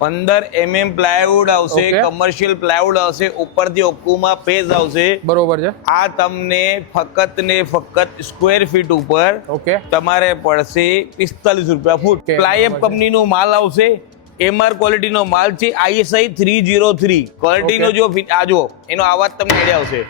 પંદર MM plywood આવશે commercial plywood આવશે ઉપરથી ઓક્કુમાં પેજ આવશે. બરોબર છે. આ તમને ફક્ત ને ફક્ત સ્ક્વેર ફીટ ઉપર ઓકે તમારે પડશે પિસ્તાલીસ રૂપિયા ફૂટ. બરાબર કંપનીનો માલ આવશે એમઆર ક્વોલિટીનો માલ છે આઈએસઆઈ થ્રી જીરો થ્રી ક્વોલિટીનો. જો આ જો એનો અવાજ તમને એડે આવશે.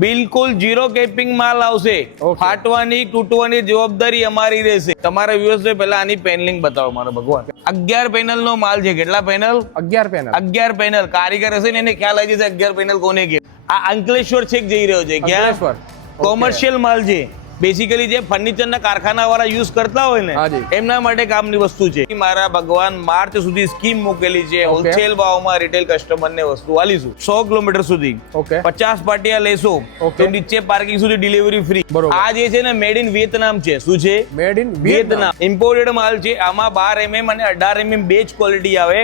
બિલકુલ જીરો કેપિંગ માલ આવશે. ફાટવાની તૂટવાની જવાબદારી અમારી રહેશે. તમારા વ્યૂઅર્સ પહેલા આની પેનલિંગ બતાવો મારો ભગવાન. અગિયાર પેનલ નો માલ છે. કેટલા પેનલ અગિયાર પેનલ અગિયાર પેનલ કારીગર હશે ને એને ખ્યાલ આવી જશે અગિયાર પેનલ કોને કે આ અંકલેશ્વર છેક જઈ રહ્યો છે. ક્યાં? કોમર્શિયલ માલ છે. બેસિકલી જે ફર્નિચરના કારખાના વાળા યુઝ કરતા હોય ને એમના માટે કામની વસ્તુ છે. મારા ભગવાન માર્ચ સુધી સ્કીમ મૂકેલી છે. હોલસેલ ભાવમાં રિટેલ કસ્ટમરને વસ્તુ આલીશું. સો કિલોમીટર સુધી. પચાસ પાટિયા લેશો તો નીચે પાર્કિંગ સુધી ડિલિવરી ફ્રી આ જે છે ને મેડ ઇન વિયેતનામ છે. શું છે? મેડ ઇન વિયેતનામ ઇમ્પોર્ટેડ માલ છે. આમાં બાર એમએમ અને અઢાર એમએમ બે જ ક્વોલિટી આવે.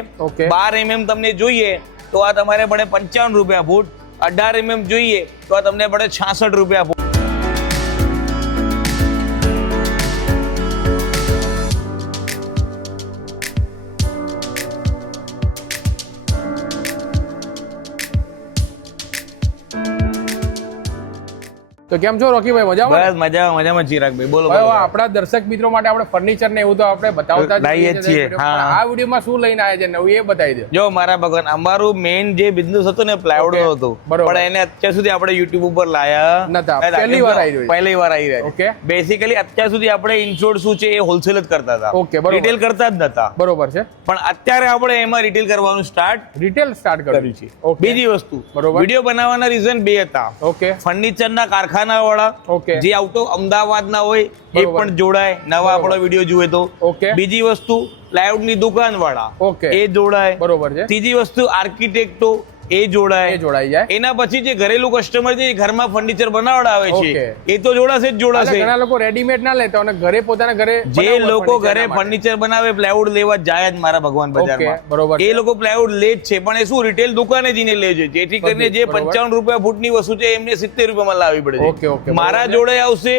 બાર એમએમ તમને જોઈએ તો આ તમારે પડે પંચાવન રૂપિયા ફૂટ. અઢાર એમએમ જોઈએ તો આ તમને પડે છાસઠ રૂપિયા ફૂટ. તો કેમ છો રોકીભાઈ? મજામાં? બસ મજામાં મજામાં ચિરાગભાઈ બોલો આપણા દર્શક મિત્રો માટે આપણે ફર્નિચર ને એવું તો આપણે બતાવતા જ લાવીએ હોઈએ જ છીએ, આ વિડીયોમાં શું લઈને આવ્યા છે નવું એ બતાવી દે. જો મારા ભગવાન અમારું મેઇન જે બિઝનેસ હતો ને પ્લાયવુડ નો હતો. પણ એને અત્યાર સુધી આપણે યુટ્યુબ ઉપર લાયા. નતા. પહેલી વાર આવી રહ્યું પહેલી વાર આવી રહ્યા ઓકે બેસિકલી અત્યાર સુધી આપણે ઇન્સ્યોર શું છે એ હોલસેલ જ કરતા હતા. ઓકે બરોબર. રિટેલ કરતા જ નતા. બરોબર છે. પણ અત્યારે આપણે એમાં રિટેલ કરવાનું સ્ટાર્ટ રિટેલ સ્ટાર્ટ કર્યું છે. બીજી વસ્તુ. બરોબર. વીડિયો બનાવવાના રીઝન બે હતા. ઓકે ફર્નિચરના કારખાના વાળા જે આઉટ ઓફ અમદાવાદ ના હોય એ પણ જોડાય નવા. આપણો વીડિયો જુએ તો. બીજી વસ્તુ પ્લાયવુડની દુકાન વાળા. એ જોડાય. બરોબર છે. ત્રીજી વસ્તુ આર્કિટેક્ટો એ જોડાય. જોડાઈ જાય. એના પછી જે ઘરેલું કસ્ટમર છે એ ઘરમાં ફર્નિચર બનાવડાવે છે. એ તો જોડાશે જ જોડાશે. ઘણા લોકો રેડીમેડ ના લેતા અને ઘરે પોતાના ઘરે જે લોકો ઘરે ફર્નિચર બનાવે પ્લાયવુડ લેવા જાય જ મારા ભગવાન બજારમાં. બરોબર એ લોકો પ્લાયવુડ લે જ છે પણ એ શું રિટેલ દુકાને જઈને લે છે. જેથી કરીને જે. પંચાવન રૂપિયા ફૂટની વસ્તુ છે એમને સિત્તેર રૂપિયામાં લાવવી પડે છે. મારા જોડે આવશે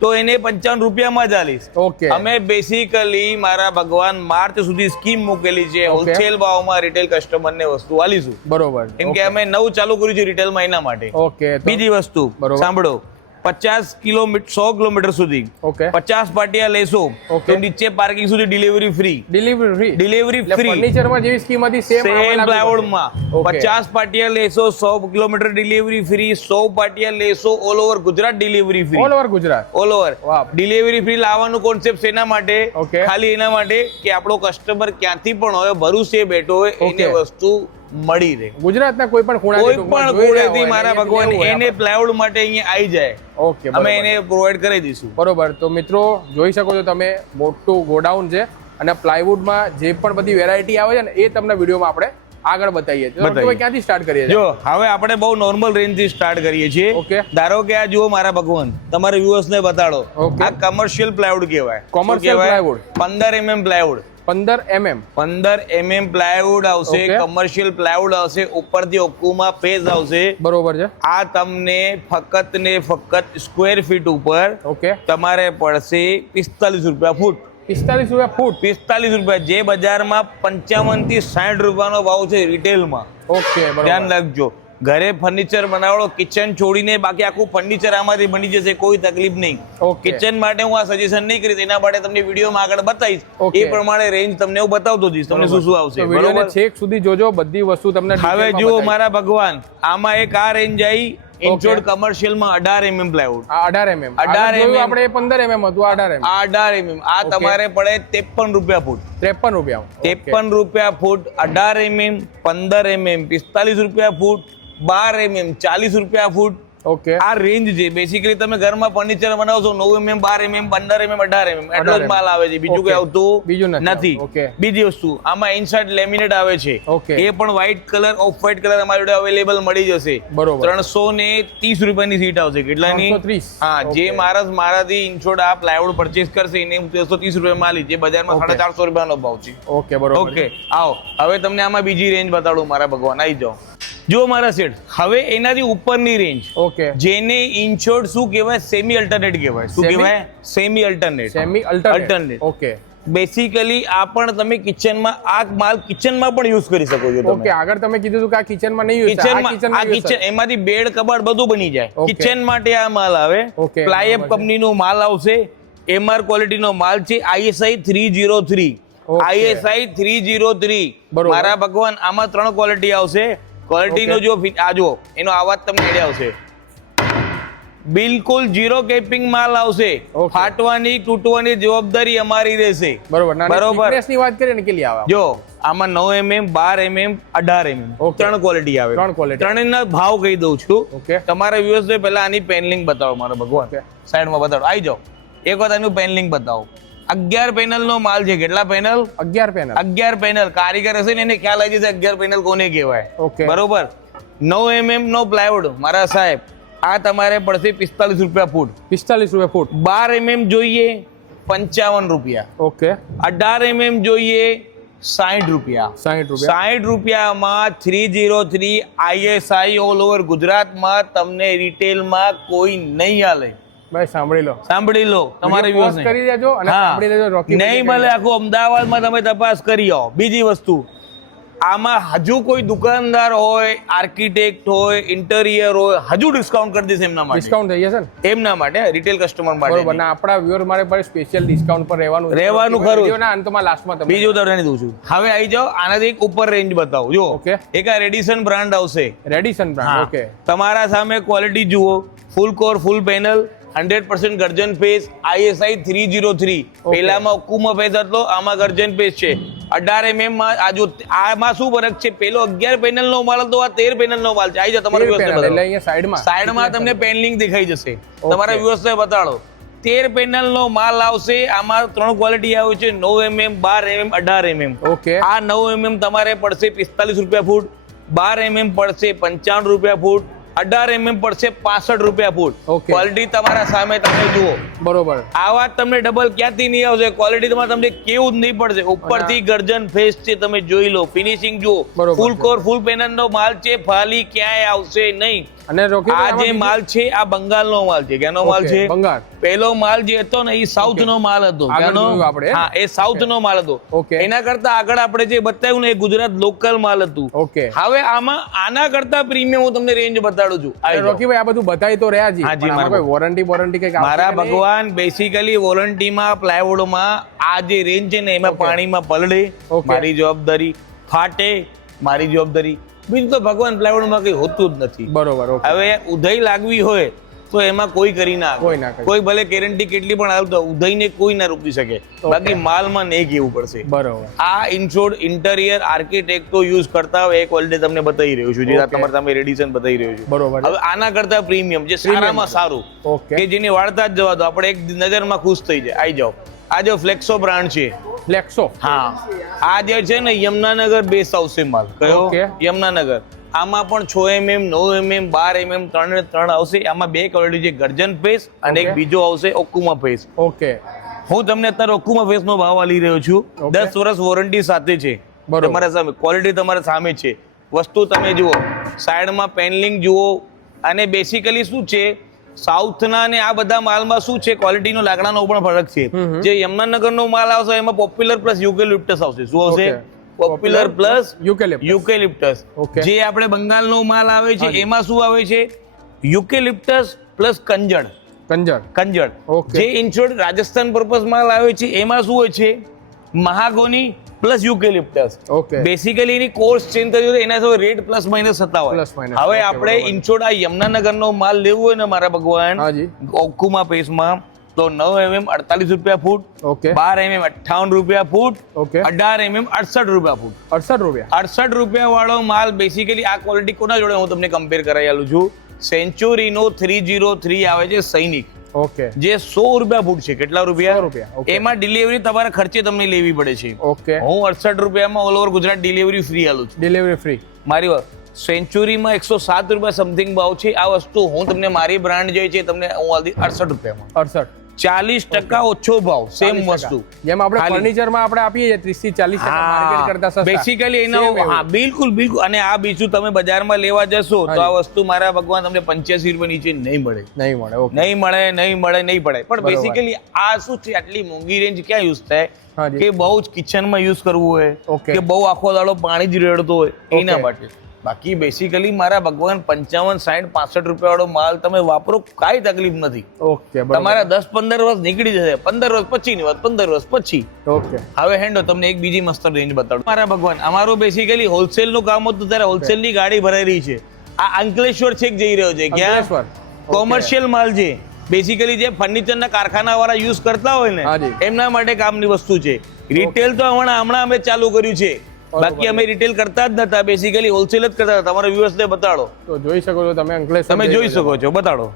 તો એને પંચાવન રૂપિયામાં જ આલીશ. ઓકે અમે બેસિકલી મારા ભગવાન માર્ચ સુધી સ્કીમ મૂકેલી છે હોલસેલ ભાવમાં રિટેલ કસ્ટમરને વસ્તુ આલીશું. બરોબર. કેમ કે અમે નવું ચાલુ કર્યું છે રિટેલમાં એના માટે. ઓકે બીજી વસ્તુ સાંભળો. પચાસ કિલોમીટર સો કિલોમીટર સુધી. ઓકે પચાસ પાટિયા લેશો. તો નીચે પાર્કિંગ સુધી delivery free delivery free delivery free ફર્નિચરમાં જેવી સ્કીમ હતી સેમ સેમ પ્લાયવુડમાં પચાસ પાટિયા લેશો સો કિલોમીટર ડિલિવરી ફ્રી સો પાટિયા લેશો all over Gujarat delivery free all over Gujarat? All over delivery free લાવવાનું કોન્સેપ્ટ એના માટે? ખાલી એના માટે કે આપણો કસ્ટમર ક્યાંથી પણ હોય ભરૂસે બેઠો હોય એને વસ્તુ મળી રહે. ગુજરાતના કોઈ પણ ખૂણા કોઈ પણ ખૂણેથી મારા ભગવાન એને પ્લાયવુડ માટે અહીંયા આવી જાય. ઓકે અમે એને પ્રોવાઈડ કરી દઈશું. બરોબર તો મિત્રો જોઈ શકો છો તમે મોટું ગોડાઉન છે અને પ્લાયવુડમાં જે પણ બધી વેરાયટી આવે છે ને એ તમને વિડીયોમાં આપણે આગળ બતાવીએ છીએ. તો ક્યાંથી સ્ટાર્ટ કરીએ છીએ જો હવે આપણે બહુ નોર્મલ રેન્જથી સ્ટાર્ટ કરીએ છીએ. ઓકે. ધારો કે આ જુઓ મારા ભગવાન તમારા વ્યુઅર્સ ને બતાડો. આ કમર્શિયલ પ્લાયવુડ કહેવાય. કોમર્શિયલ પ્લાયવુડ પંદર એમએમ પ્લાયવુડ પંદર એમએમ પંદર એમએમ પ્લાયવુડ આવશે કમર્શિયલ પ્લાયવુડ આવશે ઉપરથી ઓક્કુમાં પેજ આવશે. બરોબર છે. આ તમને ફક્ત ને ફક્ત સ્ક્વેર ફીટ ઉપર ઓકે તમારે પડશે પિસ્તાલીસ રૂપિયા ફૂટ. પિસ્તાલીસ રૂપિયા ફૂટ? પિસ્તાલીસ રૂપિયા. જે બજારમાં પંચાવનથી સાઠ રૂપિયાનો ભાવ છે રિટેલમાં ઓકે ધ્યાન રાખજો. ઘરે ફર્નિચર બનાવડો કિચન છોડીને બાકી આખું ફર્નિચર આમાંથી બની જશે કોઈ તકલીફ નહીં. કિચન માટે હું આ સજેશન નહીં કરીશ એના માટે તમને વિડીયોમાં આગળ બતાવીશ. એ પ્રમાણે રેન્જ તમને હું બતાવતો જઈશ તમને શું શું આવશે. બરોબર? છેક સુધી જોજો બધી વસ્તુ તમને હવે જુઓ મારા ભગવાન આમાં એક આ રેન્જ આવી ઇન્ચોડ કમર્શિયલમાં અઢાર એમએમ પ્લાયવુડ અઢાર એમએમ અઢાર એમએમ આપણે પંદર એમએમ હતું અઢાર એમ આ અઢાર એમએમ આ તમારે પડે ત્રેપન રૂપિયા ફૂટ. ત્રેપન રૂપિયા. ત્રેપન રૂપિયા ફૂટ અઢાર એમએમ પંદર એમએમ પિસ્તાલીસ રૂપિયા ફૂટ બાર એમએમ ચાલીસ રૂપિયા ફૂટ. ઓકે. આ રેન્જ છે. બેસિકલી તમે ઘરમાં ફર્નિચર બનાવો છો નવ એમએમ બાર એમએમ પંદર એમએમ અઢાર એમએમ એટલો જ માલ આવે છે. બીજું કઈ આવતું બીજું નથી. બીજી વસ્તુ આમાં ઇનસર્ટ લેમિનેટ આવે છે. એ પણ white colour off white colour અમારી જોડે અવેલેબલ મળી જશે. બરોબર. ત્રણસો ને ત્રીસ રૂપિયાની સીટ આવશે. કેટલાની? હા જે. મારા મારાથી ઇન્સોડ આ પ્લાયવુડ પરચેસ કરશે એને હું ત્રણસો ત્રીસ રૂપિયા માલી જે બજારમાં. સાડા ચારસો રૂપિયાનો ભાવ છે. ઓકે બરોબર. ઓકે આવો. હવે તમને આમાં બીજી રેન્જ બતાડું મારા ભગવાન. આવી જાઓ. જો મારા સેટ હવે એનાથી ઉપરની રેન્જ ઓકે જેને ઇન્શ્યોર્ડ શું કહેવાય? સેમી અલ્ટરનેટ કહેવાય. શું કહેવાય? Semi alternate semi alternate okay basically આ પણ તમે કિચનમાં આ માલ કિચનમાં પણ યુઝ કરી શકો છો ઓકે આગળ તમે કીધું હતું કે આ કિચનમાં નહીં યુઝ કિચનમાં આ કિચન એમાંથી બેડ કબાટ બધું બની જાય. કિચન માટે આ માલ આવે. બરાબર કંપનીનો માલ આવશે. એમઆર ક્વોલિટીનો માલ છે. ISI three zero three ISI three zero three મારા ભગવાન આમાં ત્રણ ક્વોલિટી આવશે. ક્વોલિટીનો. જો આ જો એનો અવાજ તમને મળી આવશે. બિલકુલ જીરો કેપિંગ માલ આવશે. ફાટવાની તૂટવાની જવાબદારી અમારી રહેશે. બરોબર. બરોબર. ની વાત કરીએ ને કેટલી આવે? જો આમાં નવ એમએમ બાર એમએમ અઢાર એમએમ ત્રણ ક્વોલિટી આવે. ત્રણ quality. ત્રણેયના ભાવ કહી દઉં છું. ઓકે તમારા વ્યુઅર્સ પહેલા આની પેનલિંગ બતાવો મારો ભગવાન. સાઈડમાં બતાવો. આવી જાઓ. એક વખત આનું પેનલિંગ બતાવો. અગિયાર પેનલ નો માલ છે. કેટલા પેનલ અગિયાર પેનલ અગિયાર પેનલ કારીગર હશે ને એને ખ્યાલ આવી જશે અગિયાર પેનલ કોને કહેવાય. ઓકે બરોબર? નવ એમએમ નો પ્લાયવુડ મારા સાહેબ. આ તમારે પડશે પિસ્તાલીસ રૂપિયા ફૂટ. પિસ્તાલીસ રૂપિયા ફૂટ. બાર એમએમ જોઈએ પંચાવન રૂપિયા. ઓકે અઢાર એમએમ જોઈએ સાઠ રૂપિયા. સાહીઠ રૂપિયા. સાઠ રૂપિયામાં three zero three ISI all over ગુજરાતમાં તમને રિટેલમાં કોઈ નહીં આલે ભાઈ સાંભળી લો. સાંભળી લો તમારે વ્યૂઝ કરી દેજો અને સાંભળી લેજો રોકી નહીં મળે આખું અમદાવાદમાં તમે તપાસ કરી આવો. બીજી વસ્તુ આમાં હજુ કોઈ દુકાનદાર હોય આર્કિટેક્ટ હોય ઇન્ટિરિયર હોય હજુ ડિસ્કાઉન્ટ કરી દેશે એમના માટે. ડિસ્કાઉન્ટ થઈ જશે ને? એમના માટે રિટેલ કસ્ટમર બરોબર. માટે ને આપણા વ્યુઅર મારે પર સ્પેશિયલ ડિસ્કાઉન્ટ પર રહેવાનું. રહેવાનું ખરું. વિડીયોના અંતમાં લાસ્ટમાં તમે બીજું તમને દઉં છું. હવે આવી જાઓ આનાથી એક ઉપર રેન્જ બતાવું. જો ઓકે એક આ રેડિસન બ્રાન્ડ આવશે. રેડિસન બ્રાન્ડ ઓકે તમારા સામે ક્વોલિટી જુઓ. Full core full panel hundred percent gurjan face ISI three zero three પેલામાં હુકુમ પેસ હતો આમાં ગર્જન પેસ છે. અઢાર એમએમમાં આ જો આમાં શું ફરક છે? પેલો અગિયાર પેનલ નો માલ હતો આ તેર પેનલ નો માલ છે. આવી જાય તમારા. અહીંયા સાઈડમાં સાઈડમાં તમને પેનલિંગ દેખાઈ જશે. તમારા વ્યવસ્થા બતાડો. તેર પેનલ નો માલ આવશે આમાં ત્રણ ક્વોલિટી આવે છે નવ એમએમ બાર એમએમ અઢાર એમએમ ઓકે આ નવ એમએમ તમારે પડશે પિસ્તાલીસ રૂપિયા ફૂટ બાર એમએમ પડશે પંચાવન રૂપિયા ફૂટ અઢાર એમએમ પડશે પાસઠ રૂપિયા ફૂટ. ક્વોલિટી તમારા સામે તમે જુઓ. બરોબર. આ વાત તમને ડબલ ક્યાંથી નહીં આવશે? ક્વોલિટી તમારે તમને કેવું જ નહીં પડશે. ઉપરથી ગર્જન ફેસ છે તમે જોઈ લો. ફિનિશિંગ જુઓ. ફૂલ કોર ફૂલ પેનલ નો માલ છે. ફાલી ક્યાંય આવશે નહીં. અને રોકી આ જે માલ છે આ બંગાળનો માલ છે. કેનો માલ છે? બંગાળ. પેલો માલ જે હતો ને એ સાઉથ નો માલ હતો. કેનો. હા? એ સાઉથ નો માલ હતો. એના કરતા આગળ આપણે જે બતાવ્યું ને એ ગુજરાત લોકલ માલ હતું. ઓકે. હવે આમાં આના કરતા પ્રીમિયમ હું તમને રેન્જ બતાડું છું. રોકીભાઈ આ બધું બતાવી તો રહ્યા જી. હા, જી, મારા કોઈ વોરંટી વોરંટી કંઈક મારા ભગવાન બેસિકલી વોરંટીમાં પ્લાયવુડમાં આ જે રેન્જ છે ને એમાં પાણીમાં પલળે મારી જવાબદારી ફાટે મારી જવાબદારી બીજું તો ભગવાન પ્લાયવુડમાં કઈ હોતું જ નથી. બરોબર હવે ઉધઈ લાગવી હોય તો એમાં કોઈ કરી ના કોઈ ના કોઈ ભલે ગેરંટી કેટલી પણ આવતો ઉધઈને કોઈ ના રોકી શકે. બાકી માલમાં નહીં કેવું પડશે. બરોબર. આ ઇન્શોર્ડ ઇન્ટરિયર આર્કિટેક્ટો યુઝ કરતા હોય એક ક્વોલિટી તમને બતાવી રહ્યો છું. જે તમારે તમે રેડિશન બતાવી રહ્યો છું. બરોબર. હવે આના કરતા પ્રીમિયમ જે સારામાં સારું. કે જેને વાળતા જ જવા દો. આપણે એક નજરમાં ખુશ થઈ જાય. આવી જાઓ. આ જો ફ્લેક્સો બ્રાન્ડ છે. ફ્લેક્સો હા. આ જે છે ને યમુનાનગર બેસ આવશે માલ કયો. યમુનાનગર. આમાં પણ છ એમએમ નવ એમએમ બાર એમએમ ત્રણ ને ત્રણ આવશે. આમાં બે ક્વોલિટી છે ગર્જન ફેસ અને એક બીજો આવશે ઓકુમા ફેસ ઓકે. હું તમને અત્યારે ઓકુમા ફેસ નો ભાવ આલી રહ્યો છું. દસ વર્ષ વોરંટી સાથે છે. તમારા સામે ક્વોલિટી તમારા સામે છે. વસ્તુ તમે જુઓ સાઈડમાં પેનલિંગ જુઓ. અને બેસિકલી શું છે? સાઉથના અને આ બધા માલમાં શું છે? ક્વોલિટીનો લાકડાનો પણ ફરક છે. જે યમુનાનગરનો માલ આવશે એમાં પોપ્યુલર પ્લસ યુકેલિપ્ટસ આવશે. શું આવશે. Poplar plus eucalyptus. જે આપણે બંગાળનો માલ આવે છે એમાં શું આવે છે? યુકેલિપ્ટસ પ્લસ કંજણ કંજળ. કંજણ જે ઇન્સ્યોર્ડ રાજસ્થાન પર્પઝ માલ આવે છે એમાં શું હોય છે? Mahogany plus eucalyptus. Okay basically એની કોર્સ ચેન્જ કરી જાય એના સાથે રેટ પ્લસ માઇનસ થતા હોય. હવે આપણે ઇન્ચોડા યમુનાનગરનો માલ લેવો હોય ને મારા ભગવાન ઓકુમા પેસમાં તો નવ એમએમ અડતાલીસ રૂપિયા ફૂટ ઓકે બાર એમએમ અઠ્ઠાવન રૂપિયા ફૂટ ઓકે અઢાર એમએમ અડસઠ રૂપિયા ફૂટ. અડસઠ રૂપિયા. અડસઠ રૂપિયા વાળો માલ બેસિકલી આ ક્વોલિટી કોના જોડે હું તમને કમ્પેર કરાવી આલું છું? સેન્ચુરીનો થ્રી જીરો થ્રી આવે છે સૈનિક. ઓકે. જે સો રૂપિયા ફૂટ છે કેટલા રૂપિયા? રૂપિયા, એમાં ડિલિવરી તમારે ખર્ચે તમને લેવી પડે છે. ઓકે. હું અડસઠ રૂપિયામાં all over Gujarat delivery free આલું છું. ડિલિવરી ફ્રી મારી વાત સેન્ચુરીમાં એકસો સાત રૂપિયા સમથિંગ ભાવ છે. આ વસ્તુ હું તમને મારી બ્રાન્ડ જે છે તમને હું અડસઠ રૂપિયામાં. અડસઠ. ચાલીસ ટકા ઓછો ભાવ સેમ વસ્તુ. જેમ આપણે. ફર્નિચરમાં આપણે આપીએ ત્રીસથી ચાલીસ માર્કેટ કરતા બેસિકલી એનો હા બિલકુલ બિલકુલ. અને આ બીજું તમે બજારમાં લેવા જશો તો આ વસ્તુ મારા ભગવાન તમને પંચ્યાસી રૂપિયા નીચે નહીં મળે. નહીં મળે નહીં મળે નહીં મળે નહીં પડે. પણ બેસિકલી આ શું છે? આટલી મોંઘી રેન્જ ક્યાં યુઝ થાય. કે બહુ જ કિચનમાં યુઝ કરવું હોય? કે બહુ આખો દાડો પાણી જ રેડતો હોય? એના માટે. બાકી બેસિકલી મારા ભગવાન પંચાવન સાઠ પાસઠ રૂપિયા વાળો માલ તમે વાપરો કાંઈ તકલીફ નથી. ઓકે તમારા દસ પંદર વર્ષ નીકળી જશે. પંદર વર્ષ પછી ની વાત પંદર વર્ષ પછી. ઓકે હવે હેન્ડો તમને એક બીજી મસ્ત રેન્જ બતાડું. મારા ભગવાન અમારો બેસિકલી હોલસેલનું કામ હતું ત્યારે હોલસેલની ગાડી ભરાઈ રહી છે. આ અંકલેશ્વર છેક જઈ રહ્યો છે. ક્યાં? કોમર્શિયલ માલ છે. બેસિકલી જે ફર્નિચર ના કારખાના વાળા યુઝ કરતા હોય ને એમના માટે કામની વસ્તુ છે. રિટેલ તો હમણાં હમણાં અમે ચાલુ કર્યું છે. બાકી અમે રિટેલ કરતા જ નતા બેસિકલી હોલસેલ જ કરતા હતા તમારા વ્યુઅર્સ ને બતાડો. તો જોઈ શકો છો તમે અંકલેશ તમે જોઈ શકો છો બતાડો.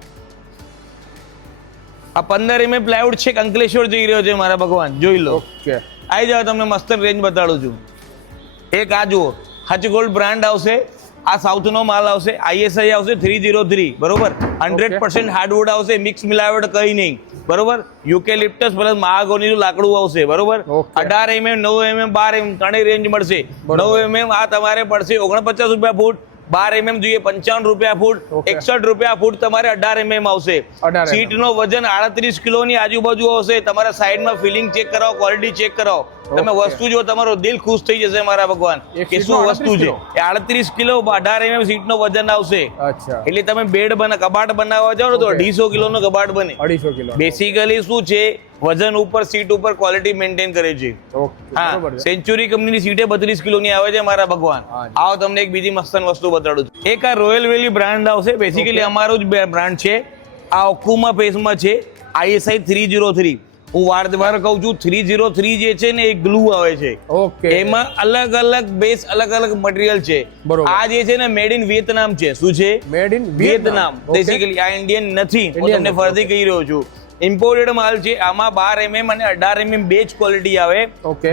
આ પંદર એમએ પ્લાયવુડ છે અંકલેશ્વર જઈ રહ્યો છે મારા ભગવાન. જોઈ લો. ઓકે. આવી જાઓ તમને મસ્ત રેન્જ બતાડું છું. એક આ જુઓ હચ ગોલ્ડ બ્રાન્ડ આવશે. આ સાઉથ નો માલ આવશે આઈએસઆઈ આવશે થ્રી જીરો થ્રી બરોબર? હંડ્રેડ પર્સન્ટ હાર્ડવુડ આવશે મિક્સ મિલાવટ કઈ નહીં બરોબર? યુકે લિપ્ટસ પ્લસ મહાગોનીનું લાકડું આવશે બરોબર? અઢાર એમએમ નવ એમએમ બાર એમ ત્રણેય રેન્જ મળશે. નવ એમએમ આ તમારે પડશે ઓગણપચાસ રૂપિયા ફૂટ બાર એમએમ જોઈએ પંચાવન રૂપિયા ફૂટ એકસઠ રૂપિયા ફૂટ તમારે અઢાર એમએમ આવશે. 18. સીટ નો વજન આડત્રીસ કિલો ની આજુબાજુ આવશે. તમારા સાઈડમાં ફિલિંગ ચેક કરાવો ક્વોલિટી ચેક કરાવો. તમે વસ્તુ જો તમારો દિલ ખુશ થઈ જશે મારા ભગવાન કે શું વસ્તુ છે? એ આડત્રીસ કિલો અઢાર એમએમ સીટ નો વજન આવશે. એટલે તમે બેડ બના કબાટ બનાવવા જાઓ ને તો. અઢીસો કિલો નો કબાટ બને. અઢીસો કિલો. બેસિકલી શું છે? વજન ઉપર સીટ ઉપર ક્વોલિટી મેન્ટેન કરે છે. હા સેન્ચુરી કંપનીની સીટે બત્રીસ કિલો ની આવે છે મારા ભગવાન. આવો તમને એક બીજી મસ્તન વસ્તુ બતાડું છું. એક આ રોયલ વેલી બ્રાન્ડ આવશે બેસિકલી અમારું જ બ્રાન્ડ છે. આ ઓકુમા ફેસમાં છે આઈએસઆઈ થ્રી જીરો થ્રી હું વાર વાર કહું છું થ્રી જીરો થ્રી જે છે ને એ ગ્લુ આવે છે. ઓકે એમાં અલગ અલગ બેસ અલગ અલગ મટીરિયલ છે. આ જે છે ને મેડ ઇન વિયેતનામ છે. શું છે? મેડ ઇન વિયેતનામ બેસિકલી આ ઇન્ડિયન નથી. હું તમને ફરતી કહી રહ્યો છું. ઇમ્પોર્ટેડ માલ છે આમાં બાર એમએમ અને અઢાર એમએમ બે જ ક્વોલિટી આવે.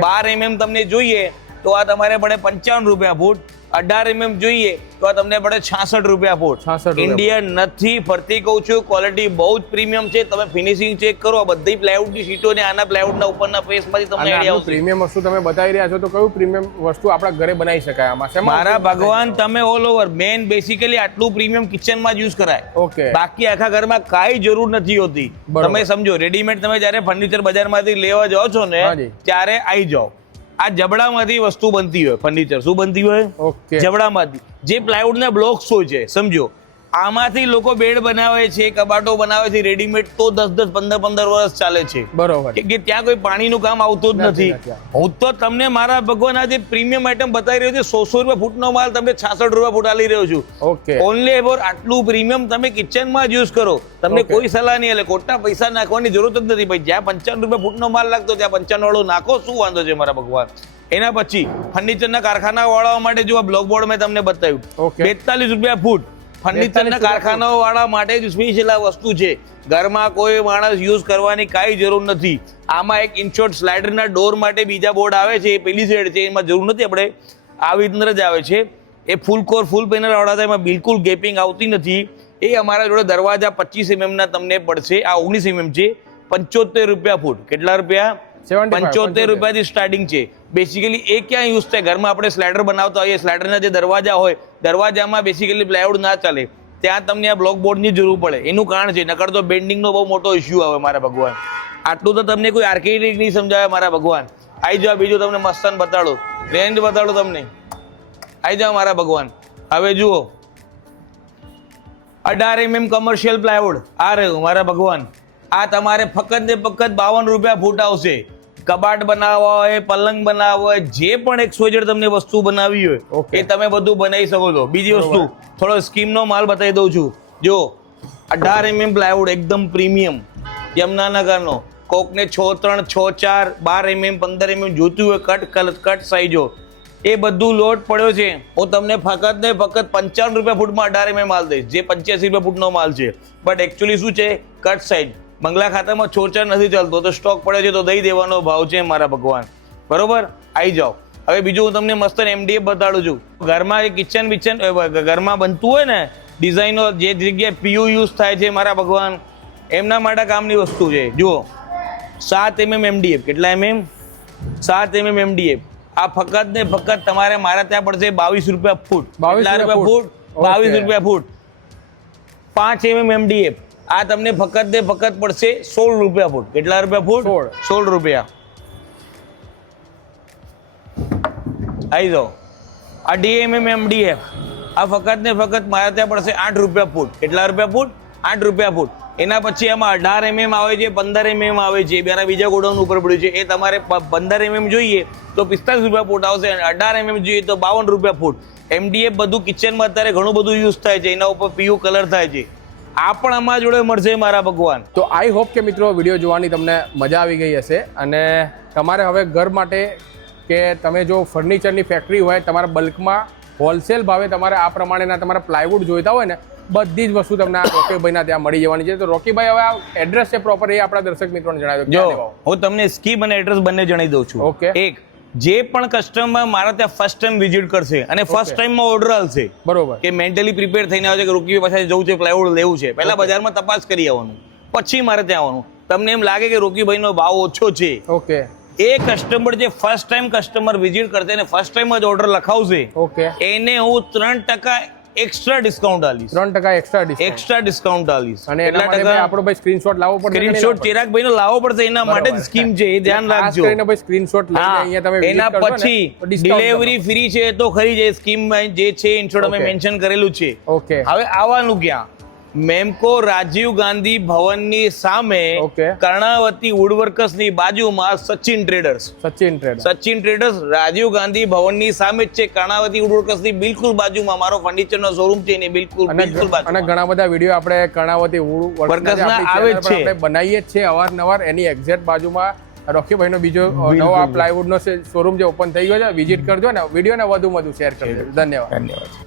બાર એમએમ તમને જોઈએ તો આ તમારે પડે પંચાવન રૂપિયા ફૂટ. અઢાર એમએમ જોઈએ તો આ તમને પડે છાસઠ રૂપિયા ફૂટ છાસઠ ઇન્ડિયન નથી ફરતી કહું છું. ક્વોલિટી બહુ જ પ્રીમિયમ છે. તમે ફિનિશિંગ ચેક કરો આ બધી પ્લાયવુડની સીટો ને આના પ્લાયવુડના ઉપરના ફેસમાંથી તમને આઈડિયા પ્રીમિયમ વસ્તુ તમે બતાવી રહ્યા છો તો કયું પ્રીમિયમ વસ્તુ આપણા ઘરે બનાવી શકાય? આમાં છે મારા ભગવાન તમે ઓલ ઓવર મેન બેસિકલી આટલું પ્રીમિયમ કિચનમાં જ યુઝ કરાય. ઓકે બાકી આખા ઘરમાં કાંઈ જરૂર નથી હોતી. તમે સમજો રેડીમેડ તમે જ્યારે ફર્નિચર બજારમાંથી લેવા જાઓ છો ને ત્યારે આવી જાઓ. આ જબડામાંથી વસ્તુ બનતી હોય ફર્નિચર શું બનતી હોય? ઓકે જબડામાંથી. જે પ્લાયવુડના બ્લોક્સ હોય છે સમજો. આમાંથી લોકો બેડ બનાવે છે કબાટો બનાવે છે રેડીમેડ તો દસ દસ પંદર પંદર વર્ષ ચાલે છે. બરોબર. કે ત્યાં કોઈ પાણીનું કામ આવતું જ નથી. હું તો તમને મારા ભગવાન આજે પ્રીમિયમ આઈટમ બતાવી રહ્યો છું સોસો રૂપિયા ફૂટનો માલ તમને છાસઠ રૂપિયા ફૂટ આલી રહ્યો છું. ઓકે. ઓનલી એવર આટલું પ્રીમિયમ તમે કિચનમાં જ યુઝ કરો. તમને કોઈ સલાહ નહીં એટલે ખોટા પૈસા નાખવાની જરૂરત જ નથી. ભાઈ જ્યાં પંચાવન રૂપિયા ફૂટનો માલ લાગતો ત્યાં પંચાવન વાળો નાખો શું વાંધો છે મારા ભગવાન? એના પછી ફર્નિચરના કારખાના વાળાઓ માટે જો આ બ્લોક બોર્ડ મેં તમને બતાવ્યું બેતાલીસ રૂપિયા ફૂટ ફર્નિચરના કારખાનાઓ વાળા માટે જ સ્પેશિયલ આ વસ્તુ છે. ઘરમાં કોઈ માણસ યુઝ કરવાની કાંઈ જરૂર નથી. આમાં એક ઇનશોર્ટ સ્લાઇડરના ડોર માટે બીજા બોર્ડ આવે છે એ પેલી સાઈડ છે એમાં જરૂર નથી આપણે. આવી અંદર જ આવે છે. એ ફૂલ કોર ફૂલ પેનલ વાળા હતા એમાં બિલકુલ ગેપિંગ આવતી નથી. એ અમારા જોડે દરવાજા પચીસ એમએમ ના તમને પડશે. આ ઓગણીસ એમએમ છે. પંચોતેર રૂપિયા ફૂટ. કેટલા રૂપિયા? પંચોતેર રૂપિયાથી સ્ટાર્ટિંગ છે. બેસિકલી એ ક્યાં યુઝ થાય? ઘરમાં આપણે સ્લાઇડર બનાવતા હોઈએ સ્લાઇડરના જે દરવાજા હોય, દરવાજામાં બેસિકલી પ્લાયવુડ ના ચાલે. ત્યાં તમને આ બ્લોક બોર્ડની જરૂર પડે. એનું કારણ છે, નકર તો બેન્ડિંગનો બહુ મોટો ઇસ્યુ આવે મારા ભગવાન. આટલું તો તમને કોઈ આર્કિટેક્ટ નહીં સમજાવે મારા ભગવાન. આવી જાઓ, બીજું તમને મસ્તન બતાડો. રેન્જ બતાડો તમને. આવી જાઓ મારા ભગવાન. હવે જુઓ. અઢાર એમએમ કમર્શિયલ પ્લાયવુડ આ રહ્યું મારા ભગવાન. આ તમારે ફક્ત ને ફક્ત બાવન રૂપિયા ફૂટ આવશે. કબાટ બનાવવા હોય પલંગ બનાવવા હોય જે પણ એક સોજડ તમને વસ્તુ બનાવવી હોય એ તમે બધું બનાવી શકો છો. બીજી વસ્તુ થોડો સ્કીમનો માલ બતાવી દઉં છું. જો અઢાર એમએમ પ્લાયવુડ એકદમ પ્રીમિયમ યમુનાનગરનો કોકને છ ત્રણ છ ચાર બાર એમએમ પંદર એમએમ જોતું હોય કટ કટ સાઈઝો એ બધું લોટ પડ્યો છે. હું તમને ફક્ત ને ફક્ત પંચાવન રૂપિયા ફૂટમાં અઢાર એમએમ માલ દઈશ જે પંચ્યાસી રૂપિયા ફૂટનો માલ છે. બટ એકચ્યુઅલી શું છે? કટ સાઈઝ બંગલા ખાતામાં છોડછાડ નથી ચાલતો તો સ્ટોક પડ્યો છે તો દઈ દેવાનો ભાવ છે મારા ભગવાન. બરોબર? આવી જાઓ. હવે બીજું હું તમને મસ્ત એમડીએફ બતાડું છું. ઘરમાં કિચન બિચન ઘરમાં બનતું હોય ને ડિઝાઇનો જે જગ્યાએ પીયુ યુઝ થાય છે મારા ભગવાન એમના માટે કામની વસ્તુ છે. જુઓ સાત એમએમ એમડીએફ કેટલા એમએમ સાત એમએમ એમડીએફ આ ફક્ત ને ફક્ત તમારે મારા ત્યાં પડશે બાવીસ રૂપિયા ફૂટ. બાવીસ રૂપિયા ફૂટ? બાવીસ રૂપિયા ફૂટ. પાંચ એમએમ એમડીએફ આ તમને ફક્ત ને ફક્ત પડશે સોળ રૂપિયા ફૂટ. કેટલા રૂપિયા ફૂટ? સોળ. રૂપિયા. આવી જાઓ. આ ડીએમએમ એમડીએફ આ ફક્ત ને ફક્ત મારા ત્યાં પડશે આઠ રૂપિયા ફૂટ. કેટલા રૂપિયા ફૂટ? આઠ રૂપિયા ફૂટ. એના પછી એમાં અઢાર એમએમ આવે છે પંદર એમએમ આવે છે બેના બીજા ગોડાઉન ઉપર પડ્યું છે. એ તમારે પંદર એમએમ જોઈએ તો પિસ્તાલીસ રૂપિયા ફૂટ આવશે અને અઢાર એમએમ જોઈએ તો બાવન રૂપિયા ફૂટ. એમડીએફ બધું કિચનમાં અત્યારે ઘણું બધું યુઝ થાય છે. એના ઉપર પીયુ કલર થાય છે. આ પણ અમારા જોડે મળશે મારા ભગવાન. તો આઈ હોપ કે મિત્રો વીડિયો જોવાની તમને મજા આવી ગઈ હશે અને તમારે હવે ઘર માટે કે તમે જો ફર્નિચરની ફેક્ટરી હોય તમારા બલ્કમાં હોલસેલ ભાવે તમારે આ પ્રમાણેના તમારા પ્લાયવુડ જોઈતા હોય ને બધી જ વસ્તુ તમને આ રોકીભાઈના ત્યાં મળી જવાની છે. તો રોકીભાઈ હવે આ એડ્રેસ છે પ્રોપર એ આપણા દર્શક મિત્રોને જણાવી દો. જો? હું તમને સ્કીમ અને એડ્રેસ બંને જણાવી દઉં છું. ઓકે એક જે પણ કસ્ટમર મારા ત્યાં ફર્સ્ટ ટાઈમ વિઝિટ કરશે અને ફર્સ્ટ ટાઈમમાં ઓર્ડર આવશે બરોબર. કે મેન્ટલી પ્રિપેર થઈને આવે છે કે રોકી પાસે જવું છે પ્લાયવુડ લેવું છે પહેલા બજારમાં તપાસ કરી આવવાનું પછી મારે ત્યાં આવવાનું. તમને એમ લાગે કે રોકીભાઈનો ભાવ ઓછો છે. ઓકે એ કસ્ટમર જે ફર્સ્ટ ટાઈમ કસ્ટમર વિઝિટ કરશે અને ફર્સ્ટ ટાઈમ જ ઓર્ડર લખાવશે ઓકે એને હું ત્રણ ટકા એક્સ્ટ્રા ડિસ્કાઉન્ટ આલીશ. ત્રણ ટકા એક્સ્ટ્રા ડિસ્કાઉન્ટ એક્સ્ટ્રા ડિસ્કાઉન્ટ આલીશ. અને એટલા ટકા ભાઈ આપણો ભાઈ સ્ક્રીનશોટ લાવવો પડશે સ્ક્રીનશોટ પડશે? ચિરાગભાઈ નો લાવવો પડશે એના માટે જ સ્કીમ છે એ ધ્યાન રાખજો. કરીને ભાઈ સ્ક્રીનશોટ લઈને અહીંયા તમે એના પછી ડિલિવરી ફ્રી છે તો ખરી જે સ્કીમ જે છે ઇન્સ્યોર અમે મેન્શન કરેલું છે. ઓકે હવે આવવાનું ક્યાં? મેમકો રાજીવ ગાંધી ભવનની સામે કર્ણાવતી વુડવર્કર્સની બાજુમાં Sachin traders Sachin traders Sachin traders Rajiv Gandhi ભવનની સામે જ છે. કર્ણાવતી વુડવર્કર્સની બિલકુલ બાજુમાં મારો ફર્નિચર નો શોરૂમ છે એની બિલકુલ બિલકુલ બિલકુલ અને ઘણા બધા વીડિયો આપણે કર્ણાવતી વુડવર્કર્સ ના આવે છે. આપણે બનાવીએ જ છે અવારનવાર. એની એક્ઝેક્ટ બાજુમાં રોકીભાઈનો બીજો નવો આ પ્લાયવુડનો શોરૂમ જે ઓપન થઈ ગયો છે વિઝિટ કરજો ને. વિડીયોને વધુ વધુ શેર કરજો. ધન્યવાદ. ધન્યવાદ.